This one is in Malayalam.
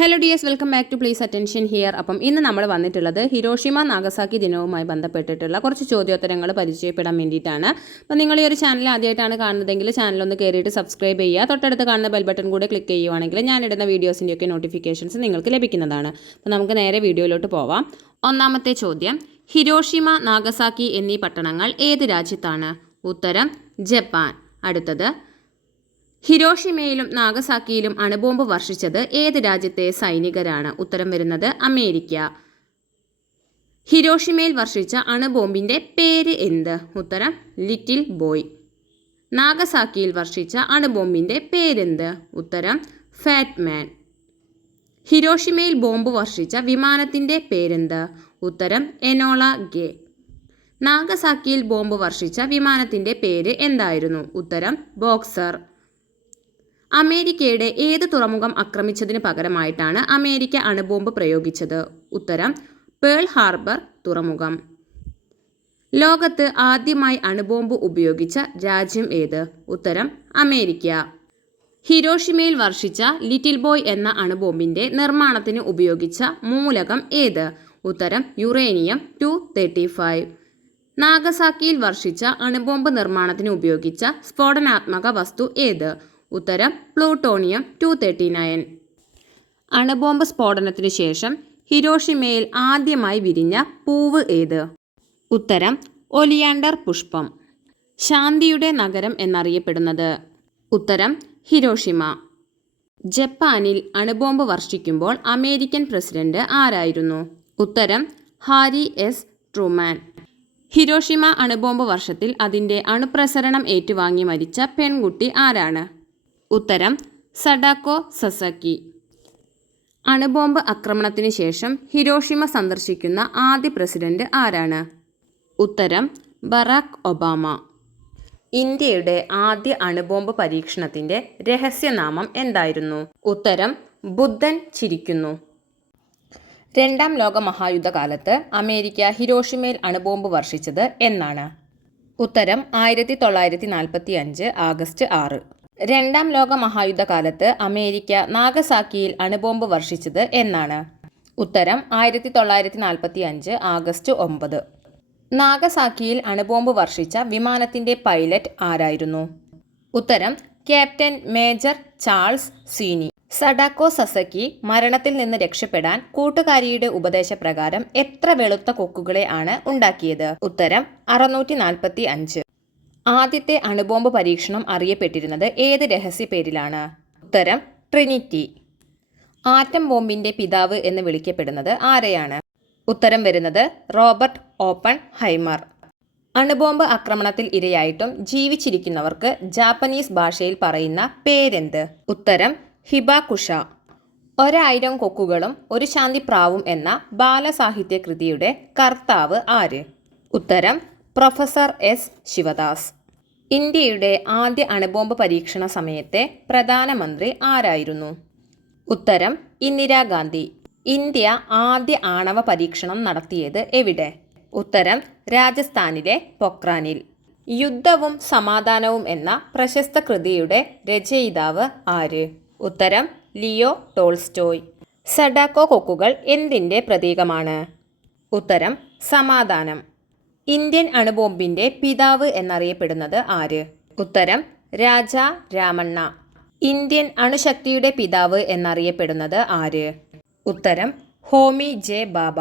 Hello dears, welcome back to please attention here. അപ്പം ഇന്ന് നമ്മൾ വന്നിട്ടുള്ളത് ഹിരോഷിമ നാഗസാക്കി ദിനവുമായി ബന്ധപ്പെട്ടിട്ടുള്ള കുറച്ച് ചോദ്യോത്തരങ്ങൾ പരിചയപ്പെടാൻ വേണ്ടിയിട്ടാണ്. അപ്പോൾ നിങ്ങൾ ഈ ഒരു ചാനൽ ആദ്യമായിട്ടാണ് കാണുന്നതെങ്കിൽ ചാനലൊന്ന് കയറിയിട്ട് സബ്സ്ക്രൈബ് ചെയ്യുക. തൊട്ടടുത്ത് കാണുന്ന ബെൽ ബട്ടൺ കൂടെ ക്ലിക്ക് ചെയ്യുവാണെങ്കിൽ ഞാനിടുന്ന വീഡിയോസിൻ്റെയൊക്കെ നോട്ടിഫിക്കേഷൻസ് നിങ്ങൾക്ക് ലഭിക്കുന്നതാണ്. അപ്പോൾ നമുക്ക് നേരെ വീഡിയോയിലോട്ട് പോവാം. ഒന്നാമത്തെ ചോദ്യം, ഹിരോഷിമ നാഗസാക്കി എന്നീ പട്ടണങ്ങൾ ഏത് രാജ്യത്താണ്? ഉത്തരം ജപ്പാൻ. അടുത്തത്, ഹിരോഷിമയിലും നാഗസാക്കിയിലും അണുബോംബ് വർഷിച്ചത് ഏത് രാജ്യത്തെ സൈനികരാണ്? ഉത്തരം വരുന്നത് അമേരിക്ക. ഹിരോഷിമയിൽ വർഷിച്ച അണുബോംബിൻ്റെ പേര് എന്ത്? ഉത്തരം ലിറ്റിൽ ബോയ്. നാഗസാക്കിയിൽ വർഷിച്ച അണുബോംബിൻ്റെ പേരെന്ത്? ഉത്തരം ഫാറ്റ് മാൻ. ഹിരോഷിമയിൽ ബോംബ് വർഷിച്ച വിമാനത്തിൻ്റെ പേരെന്ത്? ഉത്തരം എനോള ഗേ. നാഗസാക്കിയിൽ ബോംബ് വർഷിച്ച വിമാനത്തിൻ്റെ പേര് എന്തായിരുന്നു? ഉത്തരം ബോക്സർ. അമേരിക്കയുടെ ഏത് തുറമുഖം ആക്രമിച്ചതിന് പകരമായിട്ടാണ് അമേരിക്ക അണുബോംബ് പ്രയോഗിച്ചത്? ഉത്തരം പേൾ ഹാർബർ തുറമുഖം. ലോകത്ത് ആദ്യമായി അണുബോംബ് ഉപയോഗിച്ച രാജ്യം ഏത്? ഉത്തരം അമേരിക്ക. ഹിരോഷിമയിൽ വർഷിച്ച ലിറ്റിൽ ബോയ് എന്ന അണുബോംബിൻ്റെ നിർമ്മാണത്തിന് ഉപയോഗിച്ച മൂലകം ഏത്? ഉത്തരം യുറേനിയം 235. നാഗസാക്കിയിൽ വർഷിച്ച അണുബോംബ് നിർമ്മാണത്തിന് ഉപയോഗിച്ച സ്ഫോടനാത്മക വസ്തു ഏത്? ഉത്തരം പ്ലൂട്ടോണിയം 239. അണുബോംബ് സ്ഫോടനത്തിനു ശേഷം ഹിരോഷിമയിൽ ആദ്യമായി വിരിഞ്ഞ പൂവ് ഏത്? ഉത്തരം ഒലിയാണ്ടർ പുഷ്പം. ശാന്തിയുടെ നഗരം എന്നറിയപ്പെടുന്നത്? ഉത്തരം ഹിരോഷിമ. ജപ്പാനിൽ അണുബോംബ് വർഷിക്കുമ്പോൾ അമേരിക്കൻ പ്രസിഡന്റ് ആരായിരുന്നു? ഉത്തരം ഹാരി എസ് ട്രൂമാൻ. ഹിരോഷിമ അണുബോംബ് വർഷത്തിൽ അതിൻ്റെ അണുപ്രസരണം ഏറ്റുവാങ്ങി മരിച്ച പെൺകുട്ടി ആരാണ്? ഉത്തരം സഡാക്കോ സസാക്കി. അണുബോംബ് ആക്രമണത്തിന് ശേഷം ഹിരോഷിമ സന്ദർശിക്കുന്ന ആദ്യ പ്രസിഡന്റ് ആരാണ്? ഉത്തരം ബറാക് ഒബാമ. ഇന്ത്യയുടെ ആദ്യ അണുബോംബ് പരീക്ഷണത്തിൻ്റെ രഹസ്യനാമം എന്തായിരുന്നു? ഉത്തരം ബുദ്ധൻ ചിരിക്കുന്നു. രണ്ടാം ലോക മഹായുദ്ധകാലത്ത് അമേരിക്ക ഹിരോഷിമയിൽ അണുബോംബ് വർഷിച്ചത് എന്നാണ്? ഉത്തരം 1945 ആഗസ്റ്റ് 6. രണ്ടാം ലോക മഹായുദ്ധകാലത്ത് അമേരിക്ക നാഗസാക്കിയിൽ അണുബോംബ് വർഷിച്ചത് എന്നാണ്? ഉത്തരം 1945 ആഗസ്റ്റ് 9. നാഗസാക്കിയിൽ അണുബോംബ് വർഷിച്ച വിമാനത്തിൻ്റെ പൈലറ്റ് ആരായിരുന്നു? ഉത്തരം captain major Charles Sweeney. Sadako സസക്കി മരണത്തിൽ നിന്ന് രക്ഷപ്പെടാൻ കൂട്ടുകാരിയുടെ ഉപദേശപ്രകാരം എത്ര വെളുത്ത കൊക്കുകളെ ആണ് ഉണ്ടാക്കിയത്? ഉത്തരം 645. ആദ്യത്തെ അണുബോംബ് പരീക്ഷണം അറിയപ്പെട്ടിരുന്നത് ഏത് രഹസ്യ പേരിലാണ്? ഉത്തരം ട്രിനിറ്റി. ആറ്റം ബോംബിന്റെ പിതാവ് എന്ന് വിളിക്കപ്പെടുന്നത് ആരെയാണ്? ഉത്തരം വരുന്നത് റോബർട്ട് ഓപ്പൺ ഹൈമർ. അണുബോംബ് ആക്രമണത്തിൽ ഇരയായിട്ടും ജീവിച്ചിരിക്കുന്നവർക്ക് ജാപ്പനീസ് ഭാഷയിൽ പറയുന്ന പേരെന്ത്? ഉത്തരം ഹിബാകുഷ. 1000 കൊക്കുകളും ഒരു ശാന്തിപ്രാവും എന്ന ബാലസാഹിത്യ കൃതിയുടെ കർത്താവ് ആര്? ഉത്തരം പ്രൊഫസർ എസ് ശിവദാസ്. ഇന്ത്യയുടെ ആദ്യ അണുബോംബ് പരീക്ഷണ സമയത്തെ പ്രധാനമന്ത്രി ആരായിരുന്നു? ഉത്തരം ഇന്ദിരാഗാന്ധി. ഇന്ത്യ ആദ്യ ആണവ പരീക്ഷണം നടത്തിയത് എവിടെ? ഉത്തരം രാജസ്ഥാനിലെ പൊക്രാനിൽ. യുദ്ധവും സമാധാനവും എന്ന പ്രശസ്ത കൃതിയുടെ രചയിതാവ് ആര്? ഉത്തരം ലിയോ ടോൾസ്റ്റോയ്. സഡാക്കോ കൊക്കുകൾ എന്തിൻ്റെ പ്രതീകമാണ്? ഉത്തരം സമാധാനം. ഇന്ത്യൻ അണുബോംബിന്റെ പിതാവ് എന്നറിയപ്പെടുന്നത് ആര്? ഉത്തരം രാജാ രാമണ്ണ. ഇന്ത്യൻ അണുശക്തിയുടെ പിതാവ് എന്നറിയപ്പെടുന്നത് ആര്? ഉത്തരം ഹോമി ജെ ബാബ.